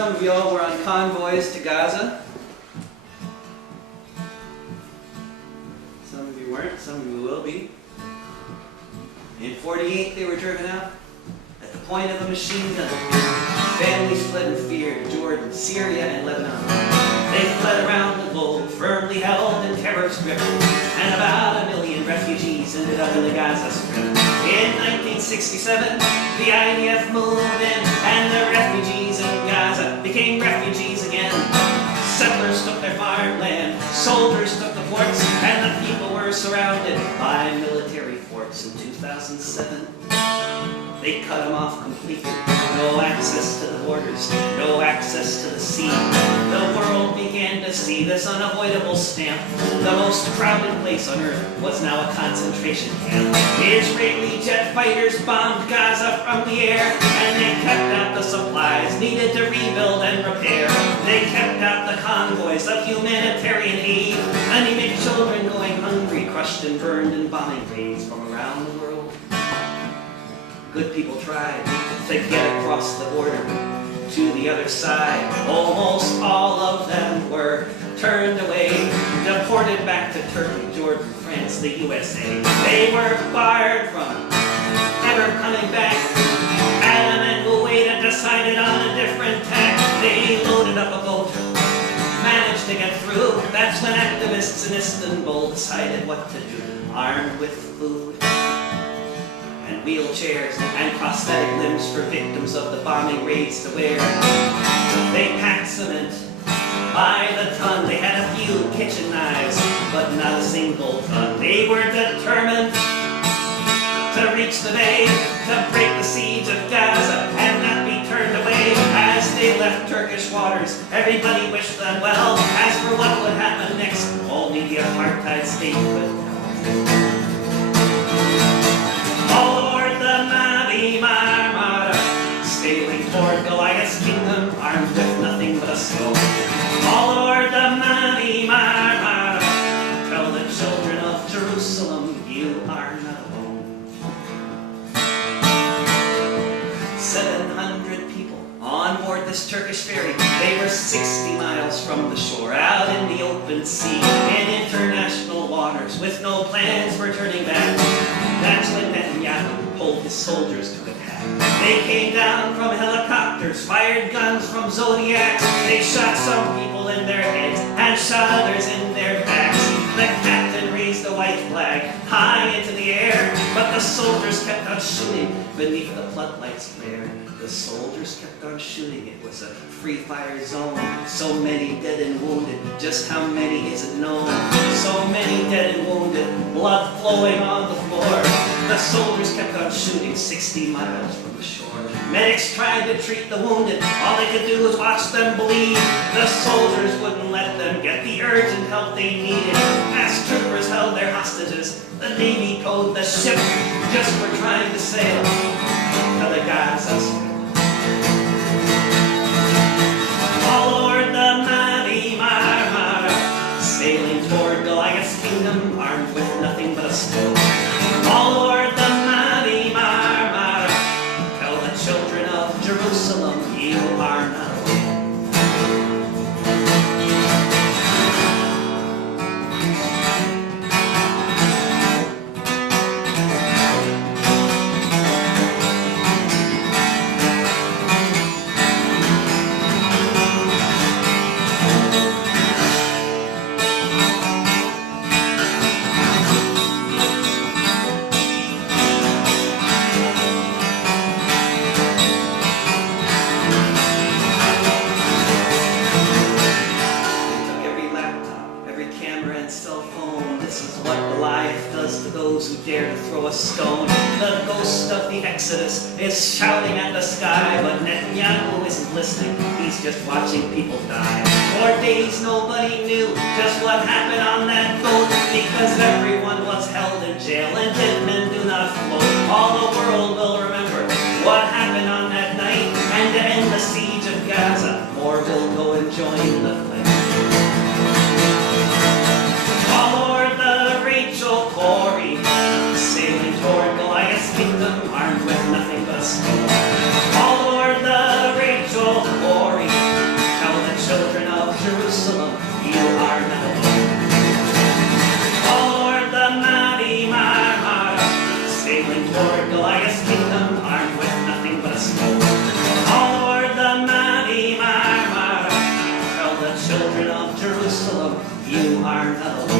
Some of y'all were on convoys to Gaza. Some of you weren't, some of you will be. In 48 they were driven out at the point of a machine gun. Families fled in fear to Jordan, Syria, and Lebanon. They fled around the globe, firmly held in terror's grip, and about 1 million refugees ended up in the Gaza Strip. In 1967, the IDF moved in, and the refugees in Gaza became refugees again. Settlers took their farmland, soldiers took the forts, and the people were surrounded by military forts in 2007. They cut them off completely. No access to the borders, no access to the sea. The world began to see this unavoidable stamp. The most crowded place on earth was now a concentration camp. Israeli jet fighters bombed Gaza from the air, and they kept out the supplies needed to rebuild and repair. They kept out the convoys of humanitarian aid, anemic children going hungry, crushed and burned in bombing raids from around the world. Good people tried to get across the border to the other side. Almost all of them were turned away, deported back to Turkey, Jordan, France, the USA. They were barred from ever coming back. Adam and Kuwait decided on a different tack. They loaded up a boat, managed to get through. That's when activists in Istanbul decided what to do, armed with food and wheelchairs and prosthetic limbs for victims of the bombing raids to wear. They packed cement by the ton. They had a few kitchen knives, but not a single ton. They were determined to reach the bay, to break the siege of Gaza and not be turned away. As they left Turkish waters, everybody wished them well. As for what would happen next, only the apartheid state could tell. All aboard the Mavi Marmara, sailing toward Goliath's kingdom, armed with nothing but a stone. All aboard the Mavi Marmara, tell the children of Jerusalem, you are not alone. 700 people on board this Turkish ferry. They were 60 miles from the shore, out in the open sea, in international waters, with no plans for turning back. That's when Netanyahu pulled his soldiers to attack. They came down from helicopters, fired guns from Zodiacs. They shot some people in their heads and shot others in their backs. The captain raised a white flag high into the air, but the soldiers kept on shooting beneath the floodlights glare. The soldiers kept on shooting. It was a free fire zone. So many dead and wounded. Just how many isn't known. So many dead and wounded. Blood flowing on the floor. The soldiers kept on shooting 60 miles from the shore. Medics tried to treat the wounded. All they could do was watch them bleed. The soldiers wouldn't let them get the urgent help they needed. As troopers held their hostages, the Navy towed the ship just for trying to sail to the Gaza Strip. All aboard the Mavi Marmara, sailing toward Goliath's kingdom, armed with nothing but a stone. All aboard the Mavi Marmara, tell the children of Jerusalem, you are not alone. Who dare to throw a stone. The ghost of the Exodus is shouting at the sky, but Netanyahu isn't listening. He's just watching people die. For days nobody knew just what happened on that boat, because everyone was held in jail and dead men do not float. All the world will remember what happened on that night, and to end the siege of Gaza, more will go and join the fight. All aboard the Rachel Corrie, sailing toward Goliath's kingdom, armed with nothing but a stone. All aboard the Rachel Corrie, You aren't alone.